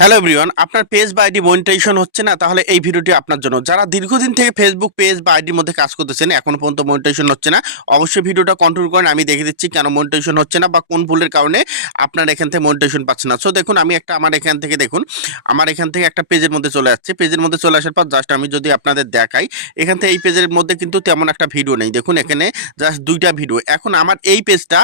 Hello everyone আপনার page বা ID monetization হচ্ছে না, তাহলে এই ভিডিওটি আপনার জন্য। যারা দীর্ঘদিন থেকে ফেসবুক পেজ বা আইডির মধ্যে কাজ করতেছেন, এখনও পর্যন্ত মনিটাইজেশন হচ্ছে না, অবশ্যই ভিডিওটা কন্ট্রোল করেন, আমি দেখে দিচ্ছি কেন মনিটাইজেশন হচ্ছে না বা কোন ভুলের কারণে আপনার এখান থেকে মনিটাইজেশন পাচ্ছে না। সো দেখুন, আমি একটা আমার এখান থেকে দেখুন, আমার এখান থেকে একটা পেজের মধ্যে চলে আসছে। পেজের মধ্যে চলে আসার পর জাস্ট আমি যদি আপনাদের দেখাই, এখান থেকে এই পেজের মধ্যে কিন্তু তেমন একটা ভিডিও নেই। দেখুন, এখানে জাস্ট দুইটা ভিডিও এখন আমার এই পেজটা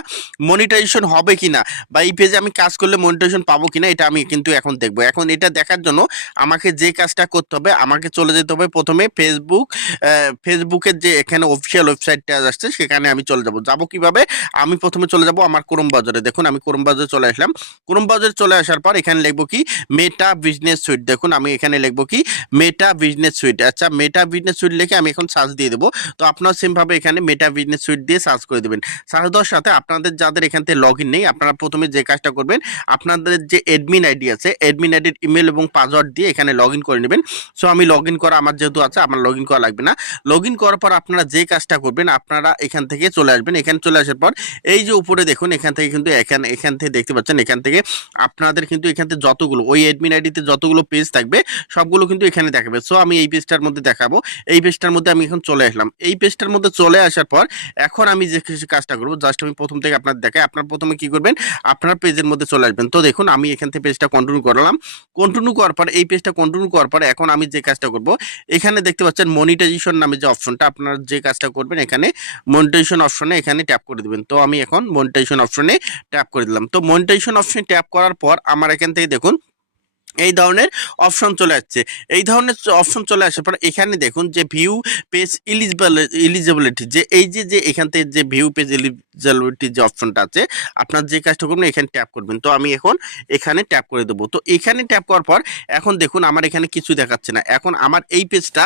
মনিটাইজেশন হবে কি না বা এই পেজে আমি কাজ করলে মনিটাইজেশন পাবো কি না এটা আমি কিন্তু এখন দেখব। এখন এটা দেখার জন্য আমাকে যে কাজটা করতে হবে, আমাকে চলে যেতে হবে প্রথমে ফেসবুক ফেসবুকের যে এখানে অফিসিয়াল ওয়েবসাইটটা আসছে, সেখানে আমি চলে যাব। যাব কীভাবে? আমি প্রথমে চলে যাব আমার ক্রোম বাজারে দেখুন, আমি ক্রোম বাজারে চলে আসলাম। ক্রোম বাজারে চলে আসার পর এখানে লিখব কি? মেটা বিজনেস সুইট দেখুন, আমি এখানে লিখব কি? মেটা বিজনেস সুইট আচ্ছা মেটা বিজনেস সুইট লিখে আমি এখন সার্চ দিয়ে দেবো। তো আপনারা সেমভাবে এখানে মেটা বিজনেস সুইট দিয়ে সার্চ করে দেবেন। সার্চ দেওয়ার সাথে আপনাদের যাদের এখান থেকে লগ ইন নেই, আপনারা প্রথমে যে কাজটা করবেন, আপনাদের যে এডমিন আইডি আছে এডমিন আইডির ইমেল এবং পাসওয়ার্ড দিয়ে এখানে লগ ইন করে নেবেন। সো আমি লগ ইন করা আমার যেহেতু আছে, আমার লগ ইন করা লাগবে না। লগ ইন করার পর আপনারা যে কাজটা করবেন, আপনারা এখান থেকে চলে আসবেন। এখানে চলে আসার পর এই যে উপরে দেখুন, এখান থেকে কিন্তু এখান এখান থেকে দেখতে পাচ্ছেন, এখান থেকে আপনাদের কিন্তু এখান থেকে যতগুলো, ওই অ্যাডমিন আইডিতে যতগুলো পেজ থাকবে, সবগুলো কিন্তু এখানে দেখাবে। সো আমি এই পেজটার মধ্যে দেখাবো। এই পেজটার মধ্যে আমি এখন চলে আসলাম। এই পেজটার মধ্যে চলে আসার পর এখন আমি যে কাজটা করব জাস্ট আমি প্রথম থেকে আপনার দেখাই। আপনার প্রথমে কি করবেন, আপনার পেজের মধ্যে চলে আসবেন। তো দেখুন, আমি এখান থেকে পেজটা কন্টিনিউ করলাম। কন্টিনিউ করার পর, এই পেজটা কন্টিনিউ করার পর এখন আমি যে কাজটা করব, এখানে দেখতে পাচ্ছেন মনিটাইজেশন নামে যে অপশনটা আপনারা যে কাজটা করবেন এখানে মনিটাইজেশন অপশনে এখানে ট্যাপ করে দেবেন। তো আমি এখন মনিটাইজেশন অপশনে ট্যাপ করে দিলাম। তো মনিটাইজেশন অপশনে ট্যাপ করার পর, আমার এখান থেকে দেখুন এই ধরনের অপশন চলে আসছে। এই ধরনের অপশন চলে আসার পর এখানে দেখুন যে ভিউ পেজ ইলিজিবল ইলিজিবিলিটি যে এই যে যে এখান থেকে যে ভিউ পেজ ইলিজিবিলিটি যে অপশনটা আছে, আপনার যে কাজটা করবেন এখানে ট্যাপ করবেন। তো আমি এখন এখানে ট্যাপ করে দেবো। তো এখানে ট্যাপ করার পর এখন দেখুন আমার এখানে কিছু দেখাচ্ছে না। এখন আমার এই পেজটা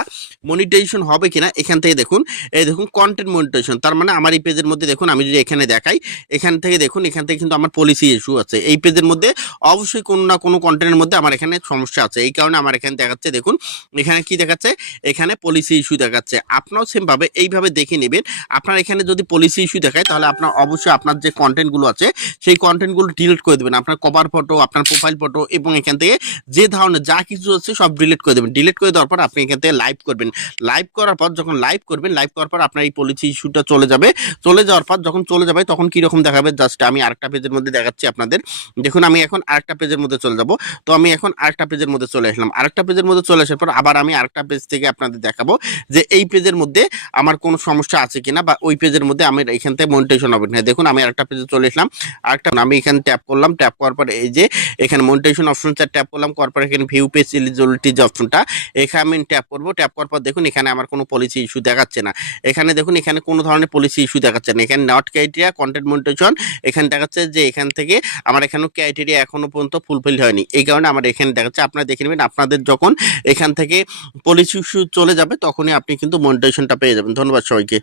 মনিটাইজেশন হবে কিনা এখান থেকে দেখুন। এই দেখুন কন্টেন্ট মনিটাইজেশন তার মানে আমার এই পেজের মধ্যে দেখুন আমি যদি এখানে দেখাই, এখান থেকে দেখুন এখান থেকে কিন্তু আমার পলিসি ইস্যু আছে। এই পেজের মধ্যে অবশ্যই কোনো না কোনো কন্টেন্টের মধ্যে আমার এখানে সমস্যা আছে। এই কারণে আমার এখানে দেখাচ্ছে, দেখুন, এখানে কি দেখাচ্ছে? এখানে পলিসি ইস্যু দেখাচ্ছে। আপনারাও সেমভাবে এইভাবে দেখে নেবেন। আপনার এখানে যদি পলিসি ইস্যু দেখায়, তাহলে আপনার অবশ্যই আপনার যে কন্টেন্টগুলো আছে, সেই কন্টেন্টগুলো ডিলিট করে দেবেন। আপনার কভার ফটো আপনার প্রোফাইল ফটো এবং এখান থেকে যে ধরনের যা কিছু আছে, সব ডিলিট করে দেবেন। ডিলিট করে দেওয়ার পর আপনি এখান থেকে লাইভ করবেন। লাইভ করার পর যখন লাইভ করবেন লাইভ করার পর আপনার এই পলিসি ইস্যুটা চলে যাবে। চলে যাওয়ার পর যখন চলে যাবে, তখন কীরকম দেখাবে? জাস্ট আমি আরেকটা পেজের মধ্যে দেখাচ্ছি আপনাদের। দেখুন, আমি এখন আরেকটা পেজের মধ্যে চলে যাব। তো আমি এখন আরেকটা পেজের মধ্যে চলে আসলাম। আরেকটা পেজের মধ্যে চলে আসার পর আবার আমি আরেকটা পেজ থেকে আপনাদের দেখাবো যে এই পেজের মধ্যে আমার কোনো সমস্যা আছে কিনা বা ওই পেজের মধ্যে আমি এখান থেকে মনিটেশন হবে না দেখুন, আমি আরেকটা পেজে চলে আসলাম। আরেকটা আমি এখানে ট্যাপ করলাম। ট্যাপ করার পর এই যে এখানে মনিটেশন অপশনটা ট্যাপ করলাম। করার পর এখানে ভিউ পেজ এলিজিবিলিটি যে অপশনটা এখানে আমি ট্যাপ করব। ট্যাপ করার পর দেখুন, এখানে আমার কোনো পলিসি ইস্যু দেখাচ্ছে না। এখানে দেখুন, এখানে কোনো ধরনের পলিসি ইস্যু দেখাচ্ছে না। এখানে নট ক্রাইটেরিয়া কন্টেন্ট মনিটেশন এখানে দেখাচ্ছে যে এখান থেকে আমার এখানেও ক্রাইটেরিয়া এখনও পর্যন্ত ফুলফিল হয়নি। এই কারণে আমার এখানে দেখাচ্ছে, আপনারা দেখে নেবেন, আপনাদের যখন এখান থেকে পলিসি চলে যাবে, তখনই আপনি কিন্তু মনিটেশনটা পেয়ে যাবেন। ধন্যবাদ সবাইকে।